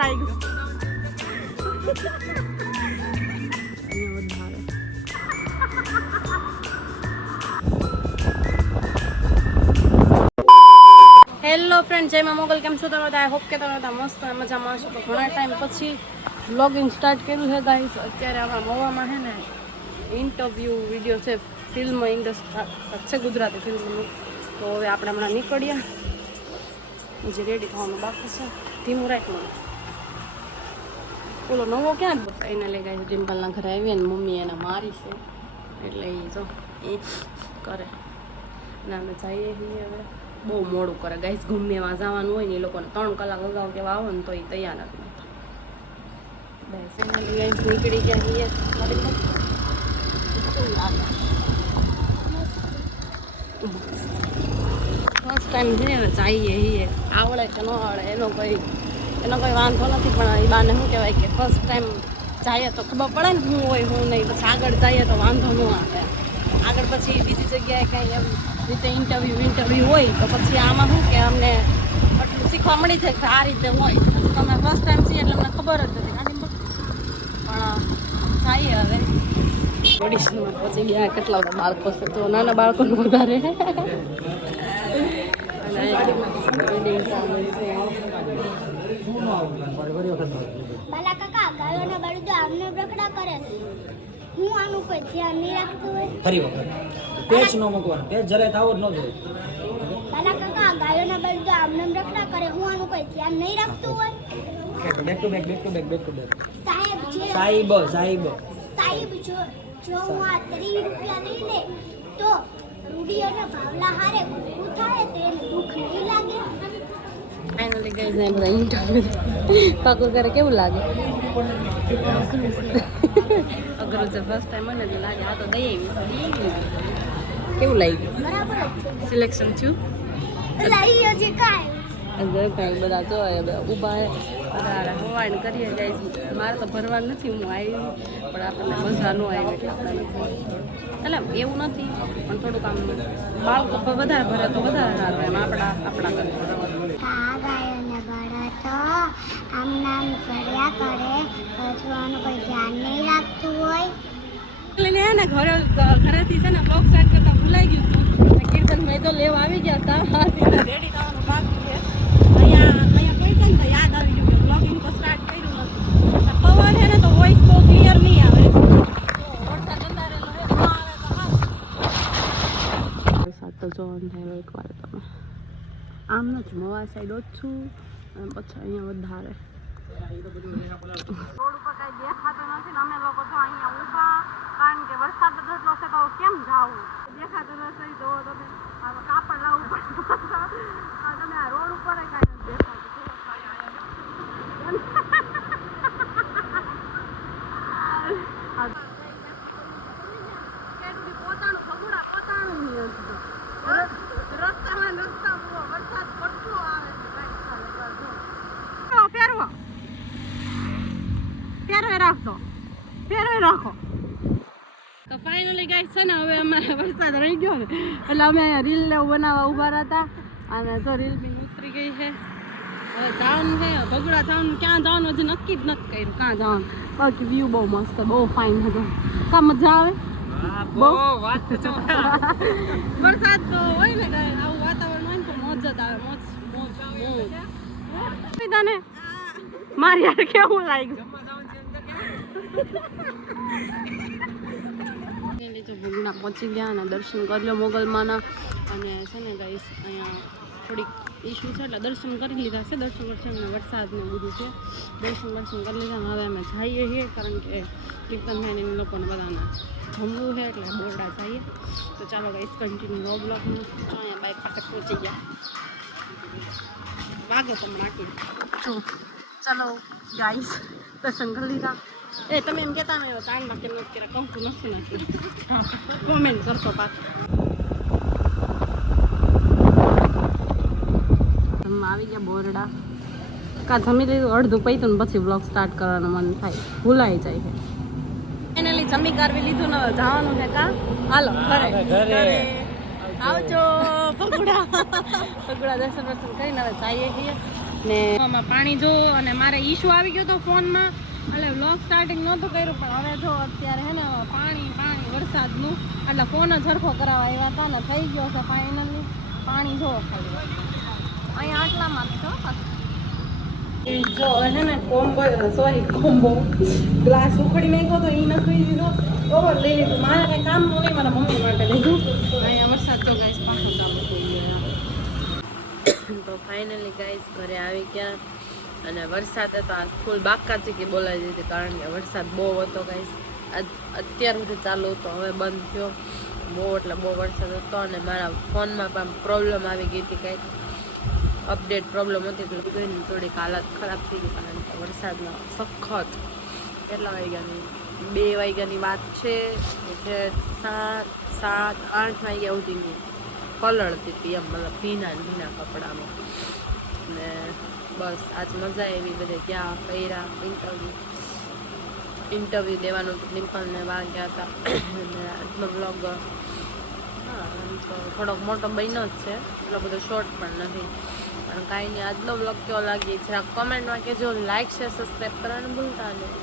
Hello friend, જય મા મોગલ. કેમ છો તમે બધા? આઈ હોપ કે તમે બધા મસ્ત મજામાં છો. તો ઘણા ટાઈમ પછી વ્લોગિંગ સ્ટાર્ટ કર્યું છે ગાઈસ. અત્યારે અમારા મવામાં છે ને ઇન્ટરવ્યૂ વિડીયો છે, ફિલ્મ ઇન્ડસ્ટ્રી છે, ગુજરાતી ફિલ્મનું. તો હવે આપણે હમણાં નીકળ્યા, જે રેડી થવાનું બાકી છે. ધીમું રાખવાનું. ઓલો નવો ક્યાં એને લઈ ગયા છે? ડિમ્પલના ઘરે આવીએ ને મમ્મી એને મારી છે, એટલે એ જો એ કરે ને અમે જઈએ છીએ. હવે બહુ મોડું કરે ગાઈસ. ગમે એમાં જવાનું હોય ને એ લોકોને 3 કલાક અગાઉ કેવા આવે ને તો એ તૈયાર નથી. બસ ફાઇનલી ગાઈસ નીકળી ગયા છીએ. ફર્સ્ટ ટાઈમ છે ને જઈએ છીએ. આવડે કે ન આવડે એનો કોઈ વાંધો નથી, પણ એ બાને શું કહેવાય કે ફર્સ્ટ ટાઈમ જઈએ તો ખબર પડે ને શું હોય શું નહીં. પછી આગળ જઈએ તો વાંધો ન આવે. આગળ પછી બીજી જગ્યાએ કંઈ એવી રીતે ઇન્ટરવ્યૂ હોય તો પછી આમાં શું કે અમને આટલું શીખવા મળી છે કે આ રીતે હોય. પછી તમે ફર્સ્ટ ટાઈમ છીએ એટલે અમને ખબર જ નથી. પણ જઈએ હવે. ઓડિશનમાં પહોંચી ગયા. કેટલા બધા બાળકો છે, તો નાના બાળકોનું વધારે. બાલા કાકા ગાયોના બળદો આમને રખડા કરે. હું આનું કોઈ ધ્યાન નહીં રાખતું હોય. ફરી વખત પેચ નો મૂકવાનો, પેચ જરાય થાવો જ ન જોઈએ. બાલા કાકા ગાયોના બળદો આમને રખડા કરે. હું આનું કોઈ ધ્યાન નહીં રાખતું હોય. બેક ટુ બેક સાહેબ જો હું આ 30 રૂપિયા લઈ લે તો રૂડી અને ભાવલા હારે ગુસ્સું થાય તો એને દુઃખ નહીં લાગે. ફાઇનલી ગઈ ને બધા ઇન્ટરવ્યુ પાકું કરે. કેવું લાગે? અઘરું છે. ફર્સ્ટ ટાઈમ મને એટલે લાગે આ તો દઈ આવી. કેવું લાગ્યું? બરાબર સિલેક્શન થયું? લઈ હજી કાંઈ કાંઈ બધા જો ઊભા બધા હવાઈને કરીએ જાય. મારે તો ભરવાનું નથી, હું આવી પણ આપણને મજા ન આવી એટલે આપણે એટલે એવું નથી, પણ થોડુંક આમ બાળકો વધારે ભરે તો વધારે સારું. એમ આપણા કરે આ ગાયોને બળદો આમ નામ ફર્યા કરે. હસવાનું કોઈ ધ્યાન નહીં રાખતું હોય. એટલે ને ઘરેથી છે ને બ્લોગ સ્ટાર્ટ કરતા ભૂલાઈ ગયું હતું. કીર્તન ભાઈ તો લેવા આવી ગયા હતા. રેડી થવાનું બાકી છે. અહીંયા કોઈ છે ને તો યાદ આવી ગયું કે બ્લોગિંગ તો સ્ટાર્ટ કર્યું નથી. પવન છે ને તો વોઇસ બહુ ક્લિયર નહીં આવે. વરસાદ અંધારેલો છે, ન આવે તો વરસાદ તો જોવાનું થાય એકવાર. તમે આમ નથી, મવા સાઈડ ઓછું અને પછી અહીંયા વધારે. રોડ ઉપર કાંઈ દેખાતું નથી ને અમે લોકો તો અહીંયા ઊભા, કારણ કે વરસાદ જ એટલો છે તો કેમ જાવું? દેખાતું નથી. જોવો તમે કાપડ લાવવું પડે. તમે આ રોડ ઉપર કાંઈ નથી દેખાતું. પોતાનું ભગુડા પોતાનું નહીં હતું. રસ્તામાં વરસાદ કેટલો આવે છે. ફેરવે રાખો. તો ફાઇનલી ગાઈસ છે ને હવે અમારે વરસાદ રહી ગયો ને એટલે અમે રીલ ને બનાવવા ઊભા હતા. અને તો રીલ બી ઉતરી ગઈ છે. હવે જવાનું છે ભગુડા જવાનું. ક્યાં જવાનું હજી નક્કી જ નથી કર્યું ક્યાં જવાનું. બાકી વ્યૂ બહુ મસ્ત, બહુ ફાઇન હતો. કા મજા આવે? વરસાદ તો હોય ને આવું વાતાવરણ હોય ને તો મોજ જ આવે. મોજ તને મારી યાર કેવું લાગ્યું? તો ભુગના પહોંચી ગયા અને દર્શન કરી લો મોગલમાના. અને છે ને ગાઈસ અહીંયા થોડીક ઇશ્યુ છે એટલે દર્શન કરી લીધા છે. દર્શન અને વરસાદને બધું છે. દર્શન કરી લીધા. હવે અમે જઈએ છીએ કારણ કે કીર્તનભાઈ ને લોકોને બધાને જમવું છે એટલે બોરડા જઈએ. તો ચાલો ગાઈસ કન્ટિન્યુ બ્લોગનું. અહીંયા બાઈક પાસે પહોંચી ગયા. વાગે તમે નાખી ચાલો ગાઈસ દર્શન કરી લીધા. એ તમે એમ કહેતા ને તાણમાં કેમ નથી કર્યા? કંકુ નથી કોમેન્ટ કરશો પાછું. આવી ગયા બોરડા. કાં જમી લીધું અડધું પૈતું ને પછી બ્લોગ સ્ટાર્ટ કરવાનું મન થાય, ભૂલાઈ જાય છે. ફાઇનલી જમી કારવી લીધું ને જવાનું છે. કાં હાલો ઘરે આવજો. ભગુડા દર્શન કરીને હવે જઈએ છીએ. ને આમાં પાણી જો અને મારે ઈશ્યુ આવી ગયો તો ફોનમાં એટલે વ્લોગ સ્ટાર્ટિંગ નહોતું કર્યું પણ હવે જો અત્યારે હે ને પાણી વરસાદનું એટલે ફોન જ સરખો કરાવવા આવ્યા હતા ને થઈ ગયો છે ફાઇનલી પાણી જો ખાલી અહીંયા આટલામાં જ છો જો હે ને કોમ્બો ગ્લાસ ઉખડી નાખ્યો તો એ નખી દીધો ઓવર લઈ લીધું મારે કંઈ કામ નહીં મારા મમ્મી માટે લીધું અહીંયા વરસાદ તો ગાઈસ પાછો ચાલુ થઈ ગયો તો ફાઇનલી ગાઈસ ઘરે આવી ગયા અને વરસાદ હતો આ ફૂલ બાકાથી કે બોલાવી દીધી કારણ કે વરસાદ બહુ હતો ગાઈસ અત્યાર સુધી ચાલુ હતો હવે બંધ થયો બહુ એટલે બહુ વરસાદ હતો અને મારા ફોનમાં પણ પ્રોબ્લેમ આવી ગઈ હતી કંઈક અપડેટ પ્રોબ્લેમ હતી એટલે ગઈને થોડીક હાલત ખરાબ થઈ ગઈ કારણ કે વરસાદમાં સખત કેટલા વાગ્યાની 2 વાગ્યાની વાત છે કે 7-8 વાગ્યા સુધીની પલળતી હતી એમ મતલબ ભીના કપડામાં ને બસ આજ મજા આવી બધે ગયા કર્યા ઇન્ટરવ્યૂ દેવાનું ડિમ્પલને વાગ્યા હતા અને આજનો બ્લોગ હા તો થોડોક મોટો બન્યો જ છે એટલો બધો શોર્ટ પણ નથી પણ કાંઈ નહીં આજનો બ્લોગ કેવો લાગે જરાક કોમેન્ટમાં કહેજો લાઈક શેર સબસ્ક્રાઈબ કરવાનું ભૂલતા નહીં